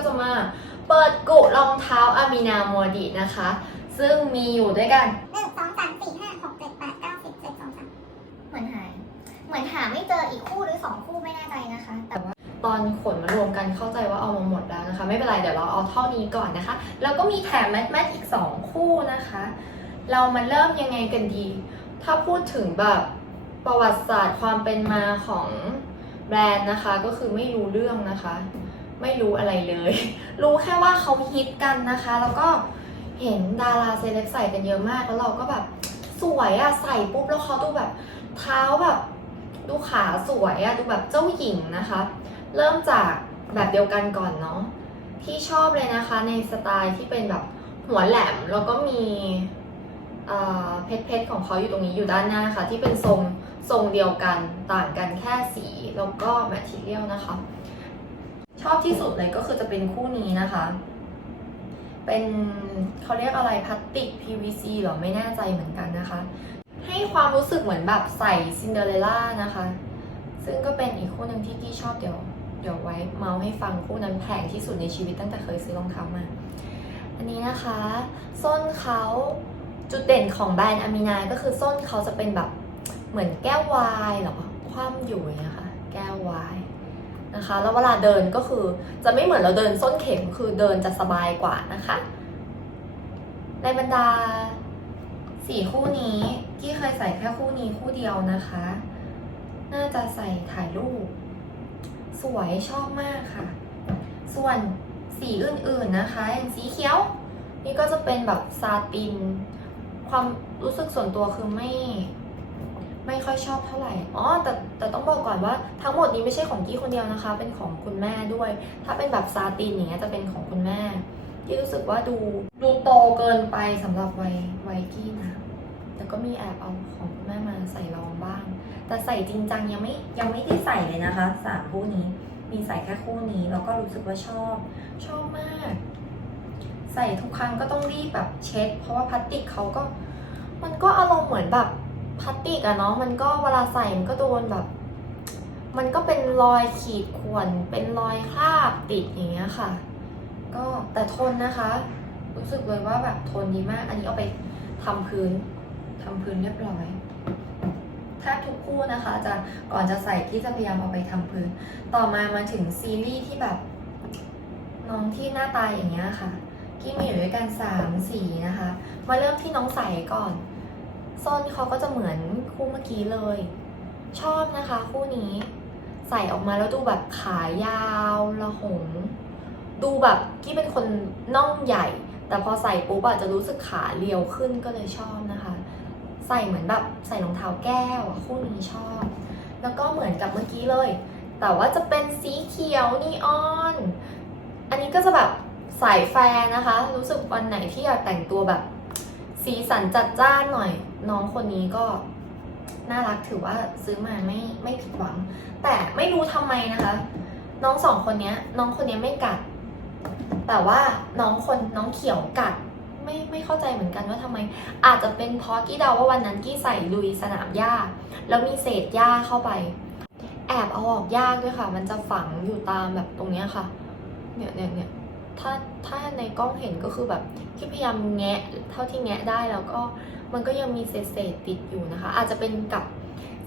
เท้าอามินามัวดินะคะ ซึ่งมีอยู่ด้วยกันหนึ่งสองสามสี่ห้าหกเจ็ดแปดเก้าสิบสิบเอ็ดสองสามเหมือนหาเหมือนหาไม่เจออีกคู่หรือสองคู่ไม่แน่ใจนะคะ แต่ว่าตอนขนมารวมกันเข้าใจว่าเอามาหมดแล้วนะคะ ไม่เป็นไรเดี๋ยวเราเอาเท่านี้ก่อนนะคะ แล้วก็มีแถมแมทแมทอีก 2 คู่นะคะ เรามาเริ่มยังไงกันดี ถ้าพูดถึงแบบประวัติศาสตร์ความเป็นมาของแบรนด์นะคะ ก็คือไม่รู้เรื่องนะคะ ไม่รู้อะไรเลย รู้แค่ว่าเขาฮิตกันนะคะ แล้วก็เห็นดาราเซเลบใส่กันเยอะมาก แล้วเราก็แบบสวยอะใส่ปุ๊บแล้วเขาดูแบบเท้าแบบดูขาสวยอะดูแบบเจ้าหญิงนะคะ เริ่มจากแบบเดียวกันก่อนเนาะที่ชอบเลยนะคะในสไตล์ที่เป็นแบบหัวแหลมแล้วก็มีเพชรเพชรของเขาอยู่ตรงนี้อยู่ด้านหน้าค่ะ ที่เป็นทรงทรงเดียวกันต่างกันแค่สีแล้วก็แมทเทียลนะคะ ชอบที่สุดเลยก็คือจะเป็นคู่นี้นะคะ เป็นเขาเรียกอะไรพลาสติก PVC หรอไม่แน่ใจเหมือนกันนะคะ ให้ความรู้สึกเหมือนแบบใส่ซินเดอเรลล่านะคะ ซึ่งก็เป็นอีกคู่หนึ่งที่กี้ชอบเดี๋ยวเดี๋ยวไว้เมาส์ให้ฟังคู่นั้นแพงที่สุดในชีวิตตั้งแต่เคยซื้อรองเท้ามา อันนี้นะคะ ส้นเขาจุดเด่นของแบรนด์อามินาก็คือส้นเขาจะเป็นแบบเหมือนแก้ววายหรอคว่ำอยู่อย่างเงี้ยค่ะ แก้ววาย นะคะ แล้วเวลาเดินก็คือจะไม่เหมือนเราเดินส้นเข็มคือเดินจะสบายกว่านะคะ ในบรรดาสี่คู่นี้กี้เคยใส่แค่คู่นี้คู่เดียวนะคะ น่าจะใส่ถ่ายรูป สวยชอบมากค่ะ ส่วนสีอื่นๆนะคะ อย่างสีเขียว นี่ก็จะเป็นแบบซาติน ความรู้สึกส่วนตัวคือไม่ ไม่ค่อยชอบเท่าไหร่ อ๋อ แต่แต่ต้องบอกก่อนว่าทั้งหมดนี้ไม่ใช่ของกี้คนเดียวนะคะ เป็นของคุณแม่ด้วย ถ้าเป็นแบบซาตินอย่างเงี้ยจะเป็นของคุณแม่ ที่รู้สึกว่าดูดูโตเกินไปสำหรับวัยวัยกี้นะแต่ก็มีแอบเอาของคุณแม่มาใส่ลองบ้าง แต่ใส่จริงจังยังไม่ยังไม่ได้ใส่เลยนะคะสามคู่นี้ มีใส่แค่คู่นี้แล้วก็รู้สึกว่าชอบชอบมาก ใส่ทุกครั้งก็ต้องรีบแบบเช็ด เพราะว่าพลาสติกเขาก็ มันก็อารมณ์เหมือนแบบ พลาสติกอะเนาะมันก็เวลาใส่มันก็โดนแบบ มันก็เป็นรอยขีดข่วนเป็นรอยคราบติดอย่างเงี้ยค่ะ ก็แต่ทนนะคะ รู้สึกเลยว่าแบบทนดีมาก อันนี้เอาไปทำพื้นทำพื้นเรียบร้อยแทบทุกคู่นะคะจะก่อนจะใส่ที่จะพยายามเอาไปทำพื้น ต่อมามาถึงซีรีส์ที่แบบน้องที่หน้าตาอย่างเงี้ยค่ะ ที่มีอยู่ด้วยกันสามสีนะคะ มาเริ่มที่น้องใสก่อน ส้นเขาก็จะเหมือนคู่เมื่อกี้เลย ชอบนะคะคู่นี้ ใส่ออกมาแล้วดูแบบขายาวละหง ดูแบบที่เป็นคนน่องใหญ่ แต่พอใส่ปุ๊บอะจะรู้สึกขาเรียวขึ้นก็เลยชอบนะคะ ใส่เหมือนแบบใส่รองเท้าแก้วคู่นี้ชอบ แล้วก็เหมือนกับเมื่อกี้เลย แต่ว่าจะเป็นสีเขียวนีออน อันนี้ก็จะแบบสายแฟร์นะคะ รู้สึกวันไหนที่อยากแต่งตัวแบบ สีสันจัดจ้านหน่อย น้องคนนี้ก็น่ารักถือว่าซื้อมาไม่ไม่ผิดหวัง แต่ไม่รู้ทำไมนะคะ น้องสองคนนี้น้องคนนี้ไม่กัด แต่ว่าน้องคนน้องเขียวกัด ไม่ไม่เข้าใจเหมือนกันว่าทำไม อาจจะเป็นเพราะกี้เดาว่าวันนั้นกี้ใส่ลุยสนามหญ้า แล้วมีเศษหญ้าเข้าไป แอบเอาออกยากด้วยค่ะ มันจะฝังอยู่ตามแบบตรงเนี้ยค่ะ เนี่ยเนี่ยเนี่ยถ้าถ้าในกล้องเห็นก็คือแบบที่พยายามแงะเท่าที่แงะได้แล้วก็ มันก็ยังมีเศษเศษติดอยู่นะคะ อาจจะเป็นกับ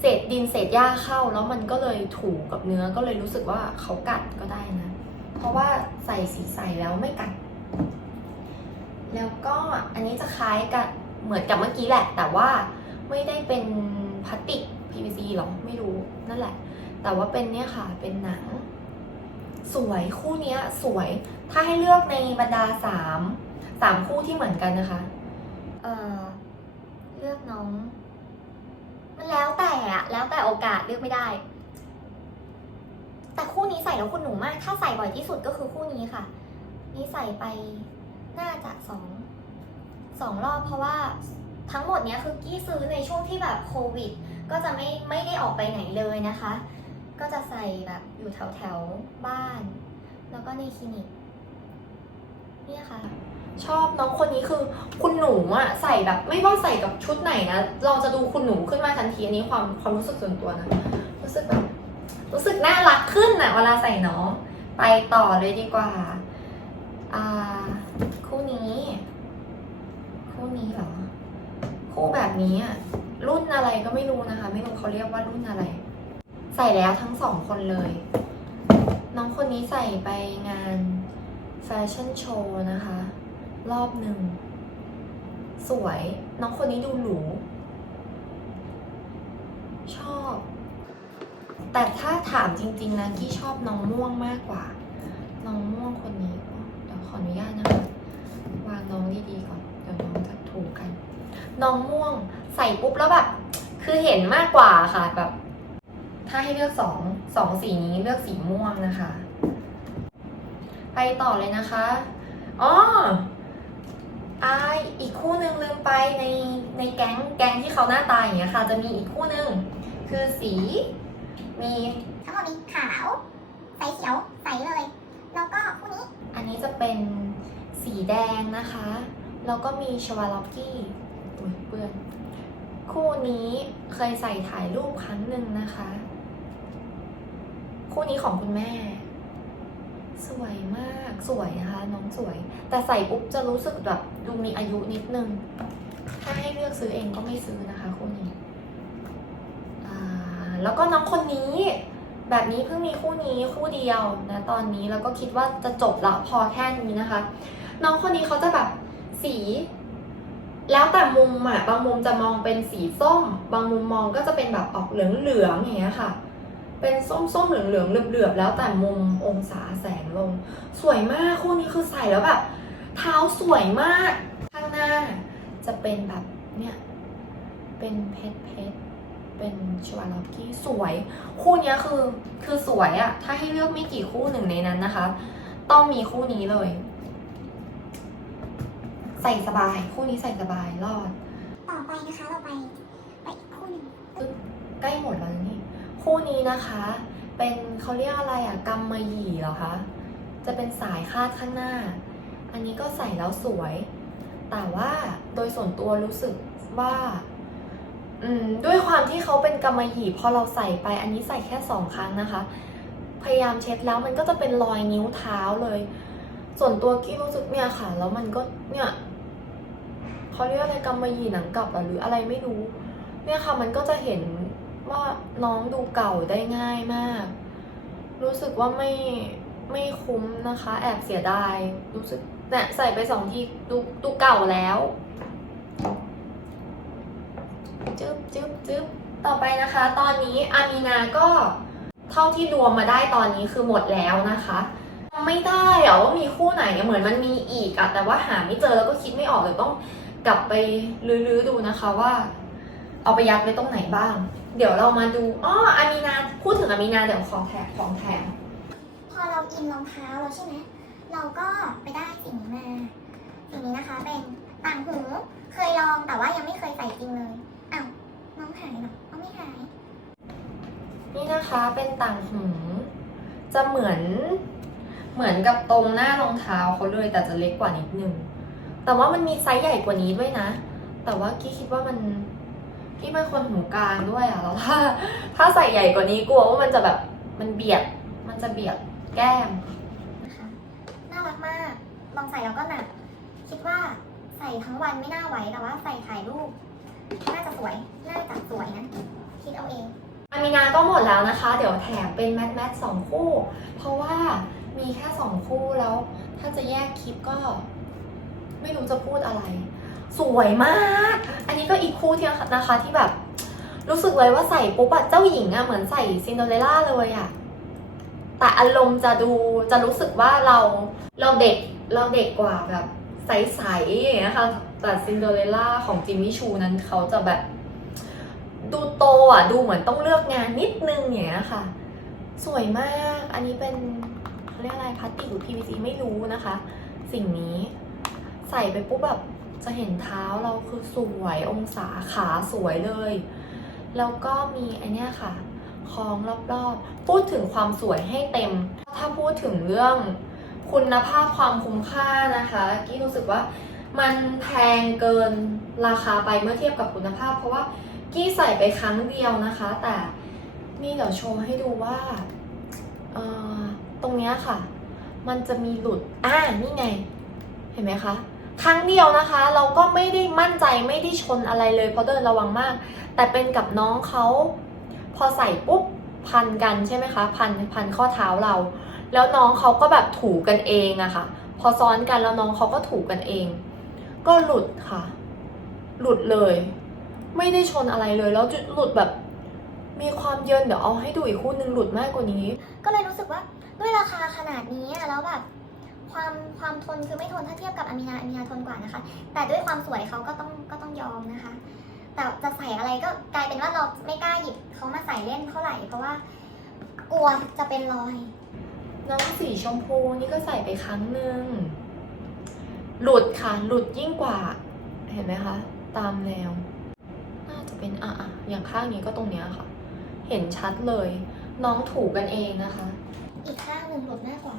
เศษดินเศษหญ้าเข้า แล้วมันก็เลยถูกกับเนื้อก็เลยรู้สึกว่าเขากัดก็ได้นะ เพราะว่าใส่สีใสแล้วไม่กัด แล้วก็อันนี้จะคล้ายกับเหมือนกับเมื่อกี้แหละ แต่ว่าไม่ได้เป็นพลาสติก PVC หรอไม่รู้นั่นแหละ แต่ว่าเป็นเนี่ยค่ะเป็นหนัง สวยคู่นี้สวย ถ้าให้เลือกในบรรดาสามสามคู่ที่เหมือนกันนะคะ เลือกน้อง มันแล้วแต่อะแล้วแต่โอกาสเลือกไม่ได้ แต่คู่นี้ใส่แล้วคุณหนูมาก ถ้าใส่บ่อยที่สุดก็คือคู่นี้ค่ะ นี่ใส่ไปน่าจะสองสองรอบเพราะว่าทั้งหมดเนี้ยคือกี้ซื้อในช่วงที่แบบโควิด ก็จะไม่ไม่ได้ออกไปไหนเลยนะคะ ก็จะใส่แบบอยู่แถวแถวบ้าน แล้วก็ในคลินิก เนี่ยค่ะ ชอบน้องคนนี้คือคุณหนูอะใส่แบบ ไม่ว่าใส่กับชุดไหนนะเราจะดูคุณหนูขึ้นมาทันทีอันนี้ความความรู้สึกส่วนตัวนะรู้สึกแบบรู้สึกน่ารักขึ้นอะเวลาใส่น้อง ไปต่อเลยดีกว่าอ่าคู่นี้ คู่นี้เหรอ คู่แบบนี้อะรุ่นอะไรก็ไม่รู้นะคะ ไม่รู้เขาเรียกว่ารุ่นอะไร ใส่แล้วทั้งสองคนเลย น้องคนนี้ใส่ไปงานแฟชั่นโชว์นะคะ รอบหนึ่ง สวย น้องคนนี้ดูหรู ชอบ แต่ถ้าถามจริง ๆ นะกี้ชอบน้องม่วงมากกว่า น้องม่วงคนนี้ เดี๋ยวขออนุญาตนะคะ วางน้องดีๆก่อน เดี๋ยวน้องจะถูกกัน น้องม่วงใส่ปุ๊บแล้วแบบ คือเห็นมากกว่าค่ะแบบ ถ้าให้เลือกสองสองสีนี้เลือกสีม่วงนะคะ ไปต่อเลยนะคะอ๋อ อายอีกคู่หนึ่งลืมไปในในแก๊งแก๊งที่เขาหน้าตาอย่างเงี้ยค่ะ จะมีอีกคู่หนึ่งคือสี มีทั้งหมดมีขาวใสเขียวใสเลย แล้วก็คู่นี้ อันนี้จะเป็นสีแดงนะคะ แล้วก็มีชวาล็อกกี้อุ๊ยเปื้อนคู่นี้เคยใส่ถ่ายรูปครั้งหนึ่งนะคะ คู่นี้ของคุณแม่ สวยมากสวยนะคะน้องสวย แต่ใส่ปุ๊บจะรู้สึกแบบดูมีอายุนิดนึง ถ้าให้เลือกซื้อเองก็ไม่ซื้อนะคะคู่นี้แล้วก็น้องคนนี้แบบนี้เพิ่งมีคู่นี้คู่เดียวนะตอนนี้แล้วก็คิดว่าจะจบละพอแค่นี้นะคะ น้องคนนี้เขาจะแบบสี แล้วแต่มุมอะบางมุมจะมองเป็นสีส้ม บางมุมมองก็จะเป็นแบบออกเหลืองๆอย่างเงี้ยค่ะ เป็นส้มๆ เหลืองๆเหลือบๆ แล้วแต่มุมองศาแสงลง สวยมากคู่นี้คือใส่แล้วแบบ เท้าสวยมาก ข้างหน้าจะเป็นแบบเนี่ย เป็นเพชรเพชรเป็นชวาลอฟกี้สวย คู่เนี้ยคือคือสวยอะถ้าให้เลือกไม่กี่คู่หนึ่งในนั้นนะคะ ต้องมีคู่นี้เลย ใส่สบาย คู่นี้ใส่สบายรอด ต่อไปนะคะเราไป ไปอีกคู่หนึ่งใกล้หมดแล้วนี่ คู่นี้นะคะ เป็นเขาเรียกอะไรอะกำมะหยี่เหรอคะ จะเป็นสายคาดข้างหน้า อันนี้ก็ใส่แล้วสวย แต่ว่าโดยส่วนตัวรู้สึกว่าด้วยความที่เขาเป็นกำมะหยี่พอเราใส่ไปอันนี้ใส่แค่สองครั้งนะคะ พยายามเช็ดแล้วมันก็จะเป็นรอยนิ้วเท้าเลย ส่วนตัวกี้รู้สึกเนี่ยค่ะ แล้วมันก็เนี่ยเขาเรียกอะไรกำมะหยี่หนังกลับหรืออะไรไม่รู้ เนี่ยค่ะมันก็จะเห็น ว่าน้องดูเก่าได้ง่ายมาก รู้สึกว่าไม่ไม่คุ้มนะคะ แอบเสียดาย รู้สึกเนี่ยใส่ไปสองทีดูดูเก่าแล้วจึ๊บจึ๊บจึ๊บต่อไปนะคะ ตอนนี้อามีนาก็เท่าที่รวมมาได้ตอนนี้คือหมดแล้วนะคะไม่ได้อะว่ามีคู่ไหนเหมือนมันมีอีกอะแต่ว่าหาไม่เจอแล้วก็คิดไม่ออกเดี๋ยต้องกลับไปลื้อๆดูนะคะว่า เอาไปยัดไว้ตรงไหนบ้าง เดี๋ยวเรามาดูอ้ออามีนาพูดถึงอามีนาเดี๋ยวของแถมของแถมพอเรากินรองเท้าเราใช่ไหมเราก็ไปได้สิ่งนี้มาสิ่งนี้นะคะเป็นต่างหูเคยลองแต่ว่ายังไม่เคยใส่จริงเลยอ้าวน้องหายเหรอเอาไม่หายนี่นะคะเป็นต่างหูจะเหมือนเหมือนกับตรงหน้ารองเท้าเขาเลยแต่จะเล็กกว่านิดนึงแต่ว่ามันมีไซส์ใหญ่กว่านี้ด้วยนะ แต่ว่ากี้คิดว่ามัน กี้เป็นคนหูกลางด้วยอะแล้วถ้าถ้าใส่ใหญ่กว่านี้กลัวว่ามันจะแบบมันเบียด มันจะเบียดแก้ม นะคะน่ารักมาก ลองใส่แล้วก็หนัก คิดว่าใส่ทั้งวันไม่น่าไหวแต่ว่าใส่ถ่ายรูป น่าจะสวย น่าจะสวยนะ คิดเอาเอง อามีนาก็หมดแล้วนะคะ เดี๋ยวแถมเป็นแมทแมทสองคู่ เพราะว่ามีแค่สองคู่แล้ว ถ้าจะแยกคลิปก็ ไม่รู้จะพูดอะไร สวยมาก อันนี้ก็อีกคู่ที่นะคะที่แบบ รู้สึกเลยว่าใส่ปุ๊บอะเจ้าหญิงอะเหมือนใส่ซินโดเรล่าเลยอะแต่อารมณ์จะดูจะรู้สึกว่าเราเราเด็กเราเด็กกว่าแบบใสๆอย่างเงี้ยค่ะแต่ซินโดเรลล่าของจิมมี่ชูนั้นเขาจะแบบ ดูโตอะ ดูเหมือนต้องเลือกงานนิดนึงอย่างเงี้ยค่ะ สวยมาก อันนี้เป็นเขาเรียกอะไรพลาสติกหรือ PVC ไม่รู้นะคะ สิ่งนี้ใส่ไปปุ๊บแบบ จะเห็นเท้าเราคือสวยองศาขาสวยเลย แล้วก็มีอันเนี้ยค่ะคล้องรอบๆ พูดถึงความสวยให้เต็ม ถ้าพูดถึงเรื่องคุณภาพความคุ้มค่านะคะกี้รู้สึกว่ามันแพงเกินราคาไปเมื่อเทียบกับคุณภาพ เพราะว่ากี้ใส่ไปครั้งเดียวนะคะ แต่นี่เดี๋ยวโชว์ให้ดูว่าตรงเนี้ยค่ะ มันจะมีหลุดอ่านี่ไง เห็นไหมคะ ครั้งเดียวนะคะ เราก็ไม่ได้มั่นใจไม่ได้ชนอะไรเลยเพราะเดินระวังมาก แต่เป็นกับน้องเขาพอใส่ปุ๊บพันกันใช่ไหมคะพันพันข้อเท้าเรา แล้วน้องเขาก็แบบถูกันเองอะค่ะ พอซ้อนกันแล้วน้องเขาก็ถูกันเอง ก็หลุดค่ะ หลุดเลย ไม่ได้ชนอะไรเลยแล้วจุดหลุดแบบมีความเยินเดี๋ยวเอาให้ดูอีกคู่นึงหลุดมากกว่านี้ ก็เลยรู้สึกว่าด้วยราคาขนาดนี้แล้วแบบ ความความทนคือไม่ทนถ้าเทียบกับอามินาอามินาทนกว่านะคะ แต่ด้วยความสวยเขาก็ต้องก็ต้องยอมนะคะ แต่จะใส่อะไรก็กลายเป็นว่าเราไม่กล้าหยิบเขามาใส่เล่นเท่าไหร่เพราะว่ากลัวจะเป็นรอยน้องสีชมพูนี่ก็ใส่ไปครั้งหนึ่งหลุดค่ะหลุดยิ่งกว่า เห็นไหมคะ ตามแนวน่าจะเป็นอะอะอย่างข้างนี้ก็ตรงเนี้ยค่ะ เห็นชัดเลย น้องถูกันเองนะคะ อีกข้างหนึ่งหลุดมากกว่า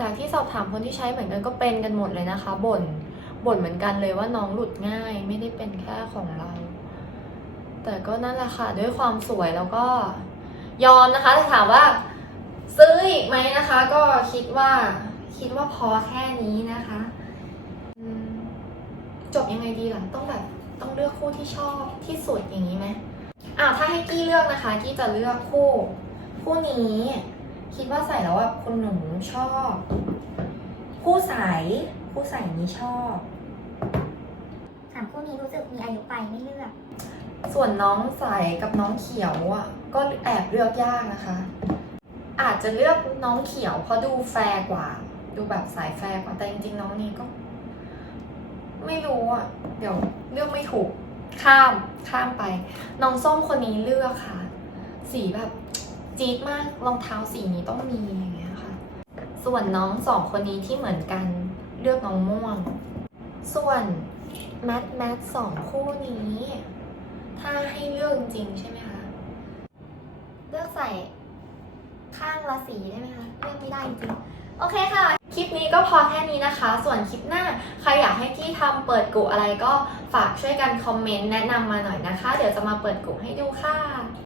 จากที่สอบถามคนที่ใช้เหมือนกันก็เป็นกันหมดเลยนะคะบ่นบ่นเหมือนกันเลยว่าน้องหลุดง่ายไม่ได้เป็นแค่ของเรา แต่ก็นั่นแหละค่ะด้วยความสวยแล้วก็ยอมนะคะแต่ถามว่า ซื้ออีกไหมนะคะ ก็คิดว่าคิดว่าพอแค่นี้นะคะจบยังไงดีล่ะต้องแบบต้องเลือกคู่ที่ชอบที่สุดอย่างนี้ไหมอ่าถ้าให้กี้เลือกนะคะ กี้จะเลือกคู่ คู่นี้ คิดว่าใส่แล้วแบบคุณหนูชอบ คู่ใสคู่ใสนี้ชอบถามคู่นี้รู้สึกมีอายุไปไม่เลือกส่วนน้องใสกับน้องเขียวอะ ก็แอบเลือกยากนะคะ อาจจะเลือกน้องเขียวเพราะดูแฟร์กว่า ดูแบบสายแฟร์กว่าแต่จริงๆ น้องนี้ก็ ไม่รู้อะ เดี๋ยวเลือกไม่ถูก ข้ามข้ามไป น้องส้มคนนี้เลือกค่ะ สีแบบ จี๊ดมากรองเท้าสีนี้ต้องมีอย่างเงี้ยค่ะ ส่วนน้องสองคนนี้ที่เหมือนกันเลือกน้องม่วง ส่วนแมทแมทสองคู่นี้ ถ้าให้เลือกจริงใช่ไหมคะ เลือกใส่ข้างละสีได้ไหมคะเลือกไม่ได้จริงโอเคค่ะ คลิปนี้ก็พอแค่นี้นะคะ ส่วนคลิปหน้าใครอยากให้กี้ทำเปิดกุอะไรก็ฝากช่วยกันคอมเมนต์แนะนำมาหน่อยนะคะ เดี๋ยวจะมาเปิดกุให้ดูค่ะ